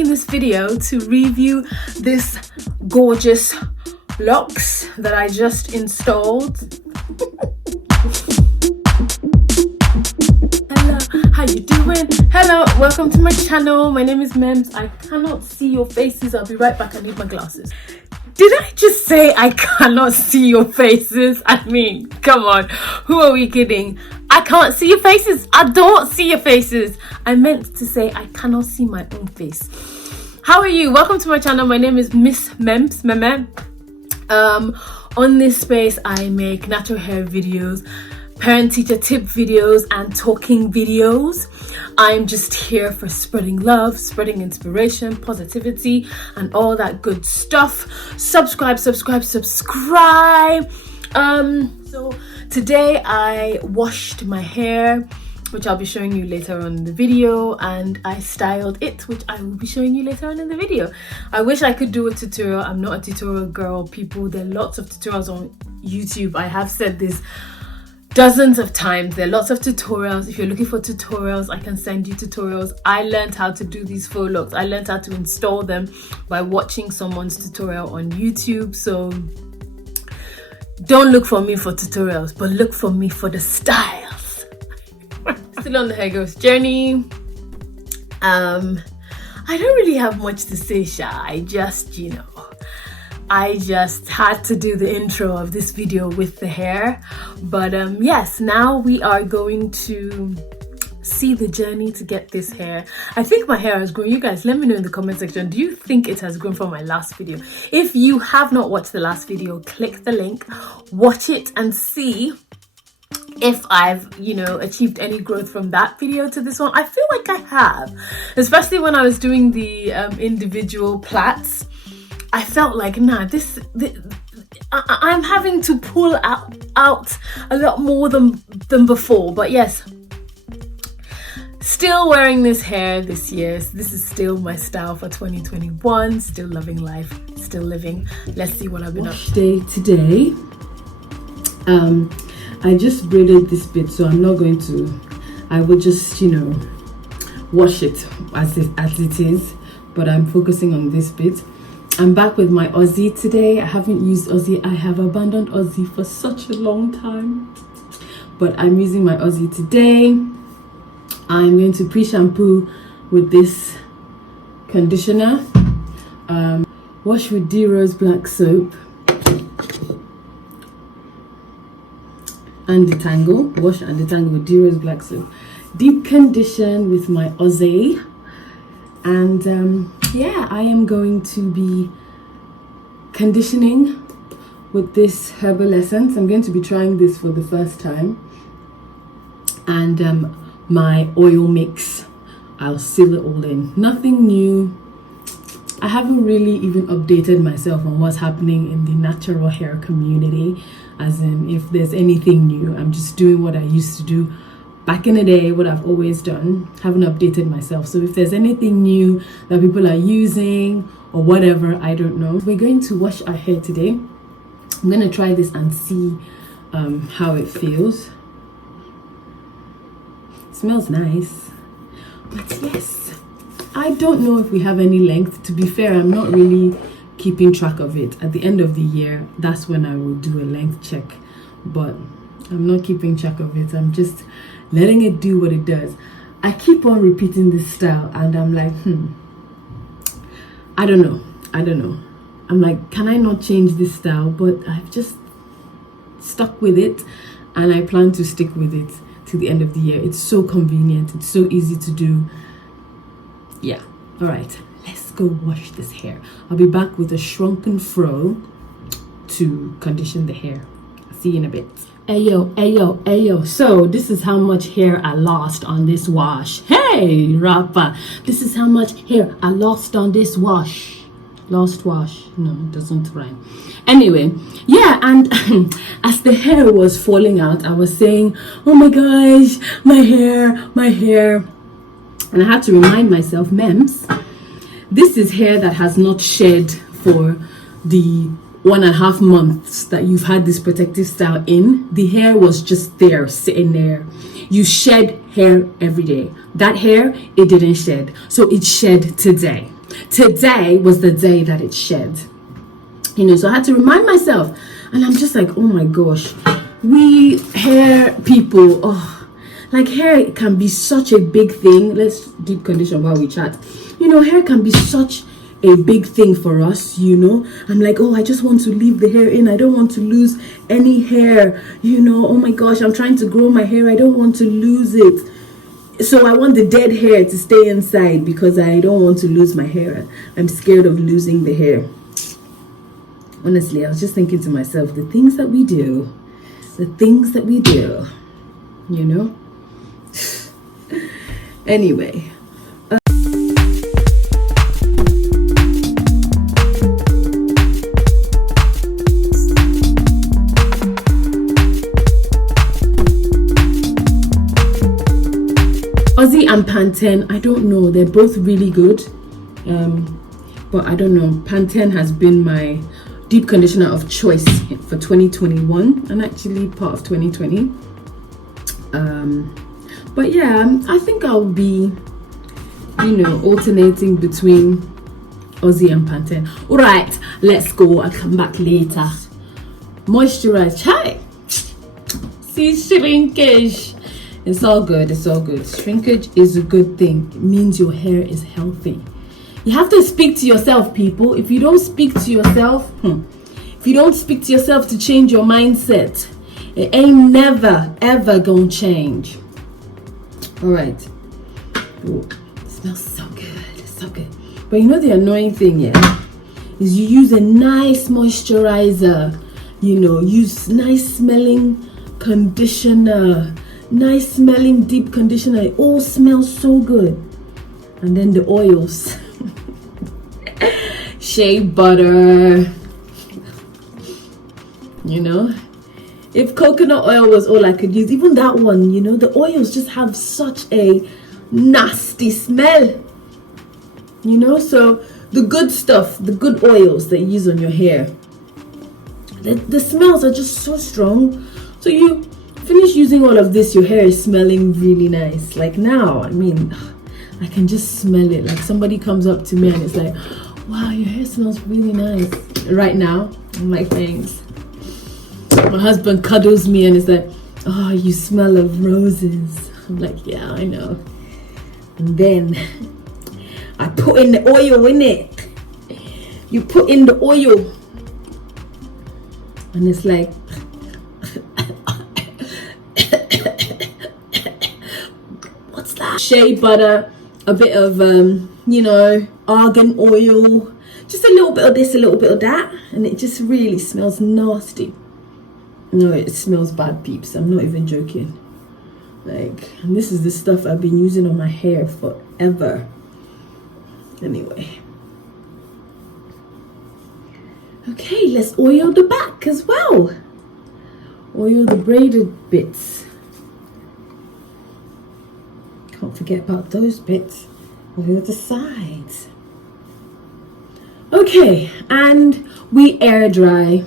making this video to review this gorgeous locks that I just installed. Hello, how you doing? Hello, welcome to my channel. My name is Mems. I cannot see your faces. I'll be right back. I need my glasses. Did I just say I cannot see your faces? I mean, come on, who are we kidding? I can't see your faces. I don't see your faces. I meant to say I cannot see my own face. How are you? Welcome to my channel. My name is Miss Mems. On this space, I make natural hair videos, parent teacher tip videos, and talking videos. I'm just here for spreading love, spreading inspiration, positivity, and all that good stuff. Subscribe. So today I washed my hair, which I'll be showing you later on in the video, and I styled it, which I will be showing you later on in the video. I wish I could do a tutorial. I'm not a tutorial girl, people. There are lots of tutorials on YouTube. I have said this dozens of times. There are lots of tutorials. If you're looking for tutorials, I can send you tutorials. I learned how to do these faux locks. I learned how to install them by watching someone's tutorial on YouTube. So don't look for me for tutorials, but look for me for the styles. Still on the hair growth journey. I don't really have much to say, Sha. I just had to do the intro of this video with the hair. But yes, now we are going to see the journey to get this hair. I think my hair has grown. You guys, let me know in the comment section. Do you think it has grown from my last video? If you have not watched the last video, click the link, watch it, and see if I've, achieved any growth from that video to this one. I feel like I have, especially when I was doing the individual plaits. I felt like, I'm having to pull out a lot more than before. But yes, still wearing this hair this year. This is still my style for 2021. Still loving life, still living. Let's see what I've been up to today. I just braided this bit, so I'm not going to. I will just, wash it as it is. But I'm focusing on this bit. I'm back with my Aussie today. I haven't used Aussie. I have abandoned Aussie for such a long time. But I'm using my Aussie today. I'm going to pre-shampoo with this conditioner. Wash with D-Rose black soap. And detangle. Wash and detangle with D-Rose black soap. Deep condition with my Aussie. And yeah, I am going to be conditioning with this herbal essence. I'm going to be trying this for the first time. And my oil mix, I'll seal it all in. Nothing new. I haven't really even updated myself on what's happening in the natural hair community, as in if there's anything new. I'm just doing what I used to do back in the day, what I've always done. Haven't updated myself. So if there's anything new that people are using or whatever, I don't know. We're going to wash our hair today. I'm going to try this and see how it feels. It smells nice. But yes, I don't know if we have any length. To be fair, I'm not really keeping track of it. At the end of the year, that's when I will do a length check. But I'm not keeping track of it. I'm just letting it do what it does. I keep on repeating this style and I'm like, I don't know. I'm like, can I not change this style? But I've just stuck with it and I plan to stick with it to the end of the year. It's so convenient. It's so easy to do. Yeah. All right. Let's go wash this hair. I'll be back with a shrunken fro to condition the hair. See you in a bit. Ayo. So this is how much hair I lost on this wash. Hey, rapper. This is how much hair I lost on this wash. Lost wash. No, it doesn't rhyme. Anyway, yeah, and as the hair was falling out, I was saying, oh my gosh, my hair. And I had to remind myself, Mems, this is hair that has not shed for the 1.5 months that you've had this protective style in. The hair was just there, sitting there. You shed hair every day. That hair, it didn't shed. So it shed today. today was the day that it shed. You know, so I had to remind myself, and I'm just like, oh my gosh, we hair people, like hair can be such a big thing. Let's deep condition while we chat. You know, hair can be such a big thing for us, you know. I'm like, oh, I just want to leave the hair in. I don't want to lose any hair, you know. Oh my gosh, I'm trying to grow my hair. I don't want to lose it. So I want the dead hair to stay inside because I don't want to lose my hair. I'm scared of losing the hair. Honestly, I was just thinking to myself, the things that we do, you know. Anyway. Aussie and Pantene, I don't know. They're both really good. But I don't know. Pantene has been my deep conditioner of choice for 2021 and actually part of 2020. But yeah, I think I'll be, you know, alternating between Aussie and Pantene. All right, let's go. I'll come back later. Moisturize. Hi. See, shrinkage. It's all good. It's all good. Shrinkage is a good thing. It means your hair is healthy. You have to speak to yourself, people. If you don't speak to yourself, if you don't speak to yourself to change your mindset, it ain't never, ever gonna change. All right. Ooh, it smells so good. It's so good. But you know the annoying thing, yeah, is you use a nice moisturizer, you know, use nice smelling conditioner, nice smelling deep conditioner. It all smells so good. And then the oils. Shea butter, you know. If coconut oil was all I could use, even that one, you know, the oils just have such a nasty smell, you know. So the good stuff, the good oils that you use on your hair, the smells are just so strong. So you finish using all of this, your hair is smelling really nice. Like now, I mean, I can just smell it. Like somebody comes up to me and it's like, wow, your hair smells really nice right now. I'm like, thanks. My husband cuddles me and is like, oh, you smell of roses. I'm like, yeah, I know. And then I put in the oil in it. You put in the oil and it's like, what's that? Shea butter, a bit of you know, argan oil, just a little bit of this, a little bit of that, and it just really smells nasty. No, it smells bad, peeps. I'm not even joking. Like, and this is the stuff I've been using on my hair forever. Anyway. Okay, let's oil the back as well. Oil the braided bits. Can't forget about those bits. Oil the sides. Okay, and we air dry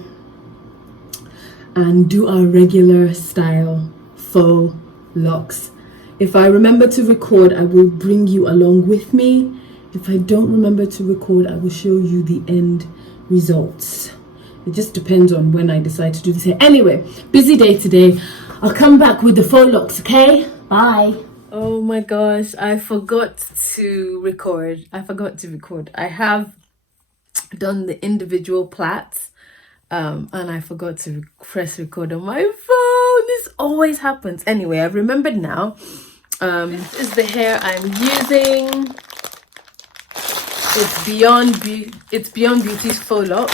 and do our regular style faux locks. If I remember to record, I will bring you along with me. If I don't remember to record, I will show you the end results. It just depends on when I decide to do this here. Anyway, busy day today. I'll come back with the faux locks, okay? Bye. Oh my gosh, I forgot to record. I have done the individual plaits. And I forgot to press record on my phone. This always happens. Anyway, I've remembered now. This is the hair I'm using. It's Beyond Beauty's Faux Locs.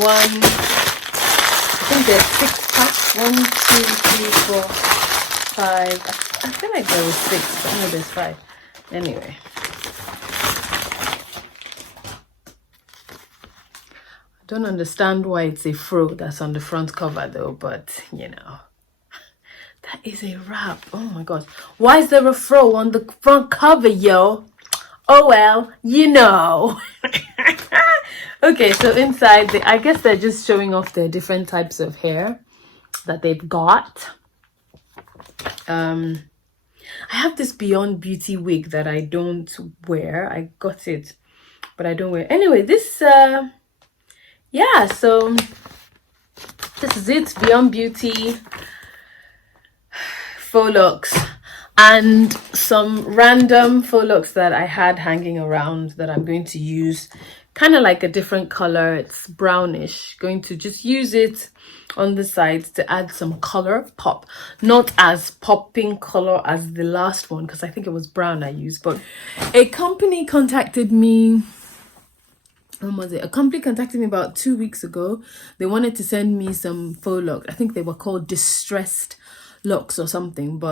I think there's 6 packs. 1, 2, 3, 4, 5. I feel like there was 6, but no, there's 5. Anyway. Don't understand why it's a fro that's on the front cover though, but you know, that is a wrap. Oh my gosh, why is there a fro on the front cover, yo? Oh well, you know. Okay, so inside, I guess they're just showing off their different types of hair that they've got. I have this Beyond Beauty wig that I don't wear. I got it but I don't wear. Anyway, this yeah, so this is it. Beyond Beauty Faux Locs, and some random Faux Locs that I had hanging around that I'm going to use, kind of like a different color. It's brownish. Going to just use it on the sides to add some color pop, not as popping color as the last one, because I think it was brown I used. But a company contacted me. When was it? A company contacted me about 2 weeks ago. They wanted to send me some Faux Locs. I think they were called distressed locks or something,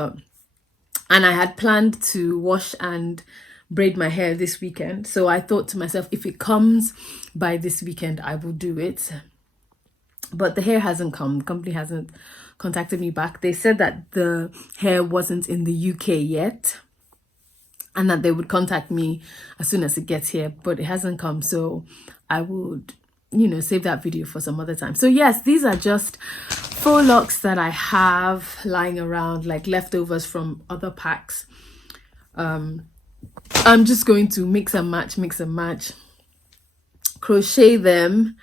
and I had planned to wash and braid my hair this weekend. So I thought to myself, if it comes by this weekend, I will do it. But the hair hasn't come. The company hasn't contacted me back. They said that the hair wasn't in the UK yet, and that they would contact me as soon as it gets here, but it hasn't come. So I would, save that video for some other time. So yes, these are just Faux Locs that I have lying around, like leftovers from other packs. I'm just going to mix and match, crochet them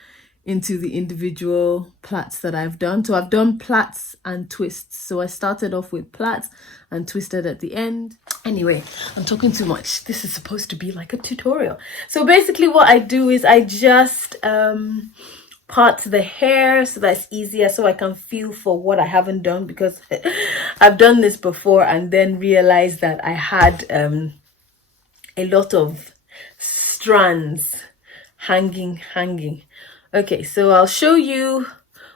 into the individual plaits that I've done. So I've done plaits and twists. So I started off with plaits and twisted at the end. Anyway, I'm talking too much. This is supposed to be like a tutorial. So basically what I do is I just part the hair so that's easier, so I can feel for what I haven't done, because I've done this before and then realized that I had a lot of strands hanging. Okay, so I'll show you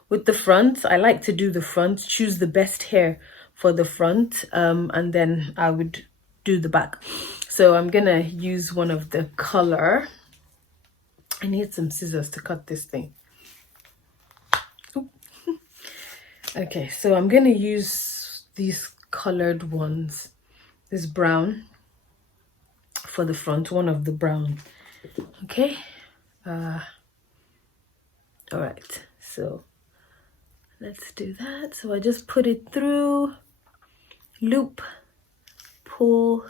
with the front. I like to do the front, choose the best hair for the front, and then I would do the back. So I'm gonna use one of the color. I need some scissors to cut this thing. Okay, so I'm gonna use these colored ones, this brown for the front, one of the brown. Okay, all right, so let's do that. So I just put it through, loop, pull,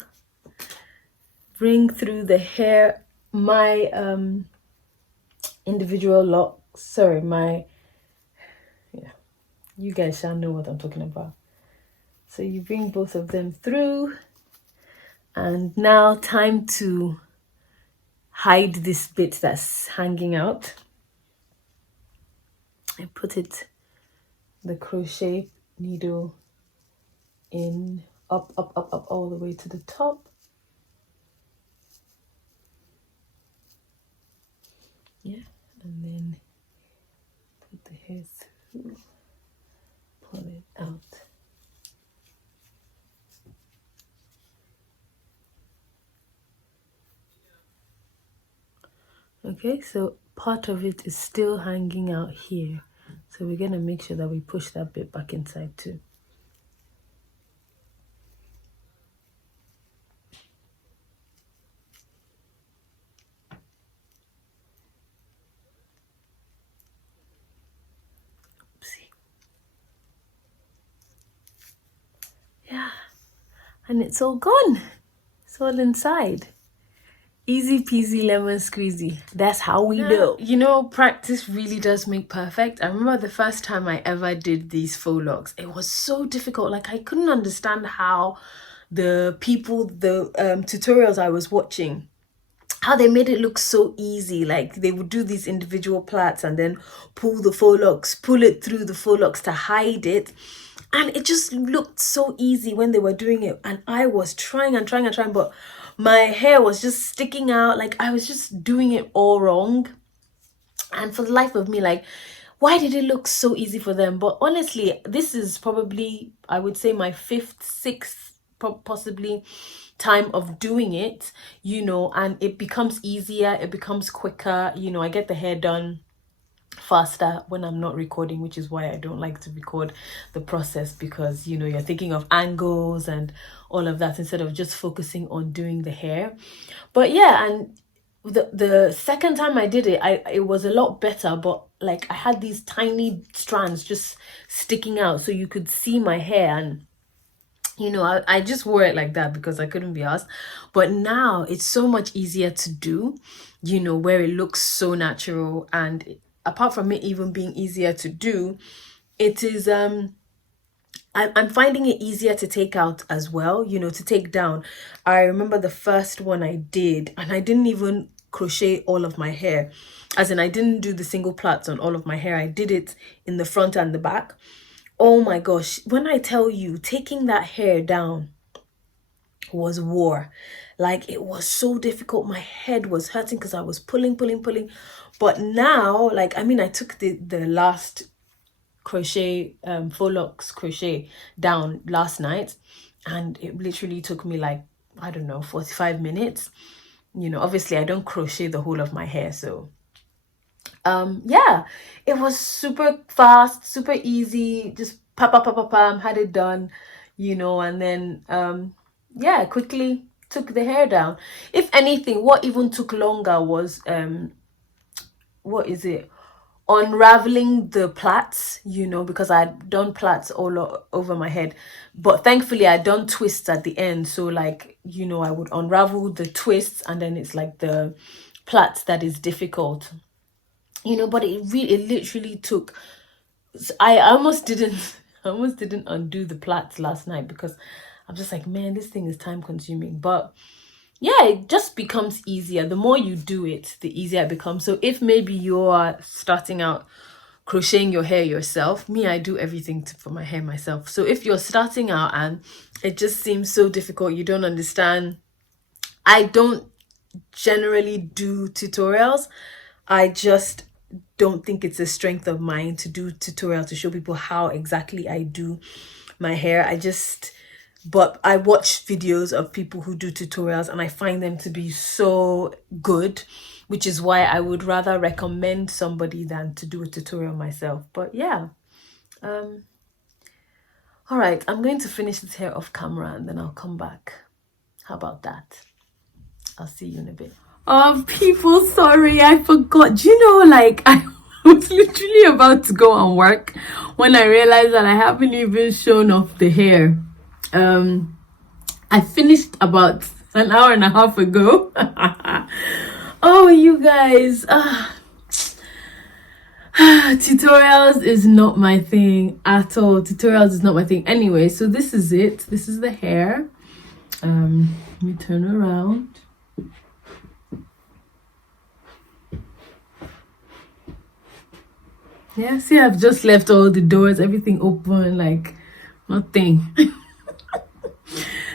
bring through the hair, my individual locks. Sorry, you guys shall know what I'm talking about. So you bring both of them through, and now time to hide this bit that's hanging out. I put the crochet needle in, up all the way to the top. Yeah, and then put the hair through, pull it out. Okay, so part of it is still hanging out here. So we're gonna make sure that we push that bit back inside too. Oopsie. Yeah, and it's all gone. It's all inside. Easy peasy lemon squeezy. That's how we do. Practice really does make perfect. I remember the first time I ever did these Faux Locs, it was so difficult. Like, I couldn't understand how the tutorials I was watching, how they made it look so easy. Like, they would do these individual plaits and then pull the Faux Locs, pull it through the Faux Locs to hide it. And it just looked so easy when they were doing it. And I was trying, but my hair was just sticking out. Like, I was just doing it all wrong. And for the life of me, like, why did it look so easy for them? But honestly, this is probably, I would say, my 5th, 6th, possibly time of doing it, and it becomes easier, it becomes quicker. I get the hair done faster when I'm not recording, which is why I don't like to record the process, because you're thinking of angles and all of that instead of just focusing on doing the hair. But yeah, and the second time I did it, it was a lot better, but like, I had these tiny strands just sticking out so you could see my hair, and you know, I just wore it like that because I couldn't be asked. But now it's so much easier to do, you know, where it looks so natural. And apart from it even being easier to do, it is I'm finding it easier to take out as well, you know, to take down. I remember the first one I did, and I didn't even crochet all of my hair, as in I didn't do the single plaits on all of my hair. I did it in the front and the back. Oh my gosh, when I tell you, taking that hair down was war. Like, it was so difficult. My head was hurting because I was pulling. But now, like, I mean, I took the last crochet, Faux Locs crochet down last night, and it literally took me like, I don't know, 45 minutes. You know, obviously I don't crochet the whole of my hair, so yeah, it was super fast, super easy, just pam, had it done, you know. And then yeah, quickly took the hair down. If anything, what even took longer was what is it, unraveling the plaits, you know, because I'd done plaits all over my head, but thankfully I'd done twists at the end. So, like, you know, I would unravel the twists, and then it's like the plaits that is difficult, you know. But it literally took, I almost didn't undo the plaits last night because I'm just like, man, this thing is time consuming. But yeah, it just becomes easier. The more you do it, the easier it becomes. So if maybe you're starting out crocheting your hair yourself, me, I do everything for my hair myself. So if you're starting out and it just seems so difficult, you don't understand, I don't generally do tutorials. I just don't think it's a strength of mine to do tutorials to show people how exactly I do my hair. But I watch videos of people who do tutorials, and I find them to be so good, which is why I would rather recommend somebody than to do a tutorial myself. But yeah, all right, I'm going to finish this hair off camera and then I'll come back. How about that? I'll see you in a bit. Oh, people, sorry, I forgot. Do you know, like, I was literally about to go and work when I realized that I haven't even shown off the hair. I finished about an hour and a half ago. Oh, you guys, tutorials is not my thing at all. Tutorials is not my thing. Anyway, so this is it. This is the hair. Let me turn around. Yeah, see, I've just left all the doors, everything open, like nothing.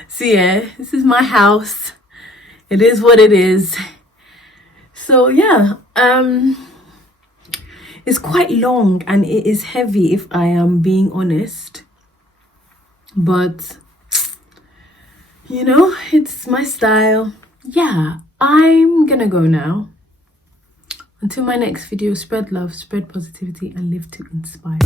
See, yeah, this is my house. It is what it is. So yeah, it's quite long and it is heavy, if I am being honest. But you know, it's my style. Yeah, I'm gonna go now. Until my next video, spread love, spread positivity, and live to inspire.